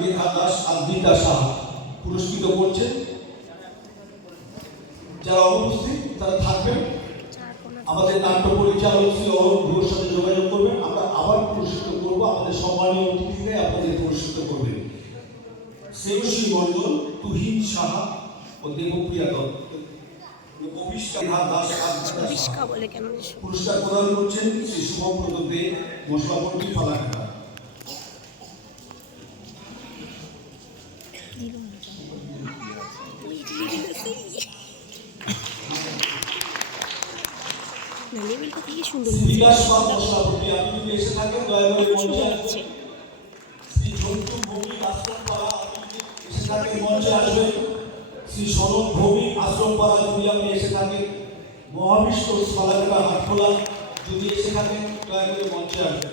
মেধা আদ্রিতা সাহা পুরস্কৃত করছেন। যারা অনুপস্থিত তারা থাকবেন। আমাদের নাট্য পরিচালক শ্রী ঘোষের সাথে যোগাযোগ করবেন। আমরা আবার পুরস্কৃত করব। আমাদের সম্মানীয় অতিথিদের আপনাদের পুরস্কৃত করবেন। শ্রেয়সী মণ্ডল তুহিন সাহা ও দেবপ্রিয়া দত্ত। পুরস্কার প্রদান করছেন শ্রী শুভব্রত দে মশলামন্ত্রী ফালাকাটা না লেবেলটা থেকে সুন্দর বিকাশ পাল মশলামন্ত্রী আপনি যদি এসে থাকেন দয়া করে মঞ্চে আসবেন শ্রী ঝন্টু ভৌমিক আশ্রমপাড়া যদি এসে থাকেন মঞ্চে আসবেন। শ্রী সনক ভৌমিক আশ্রমপাড়া যদি আপনি এসে থাকেন মহাবিষ্ণু ফালাকাটা হাটখোলা যদি এসে থাকেন দয়া করে মঞ্চে আসবেন।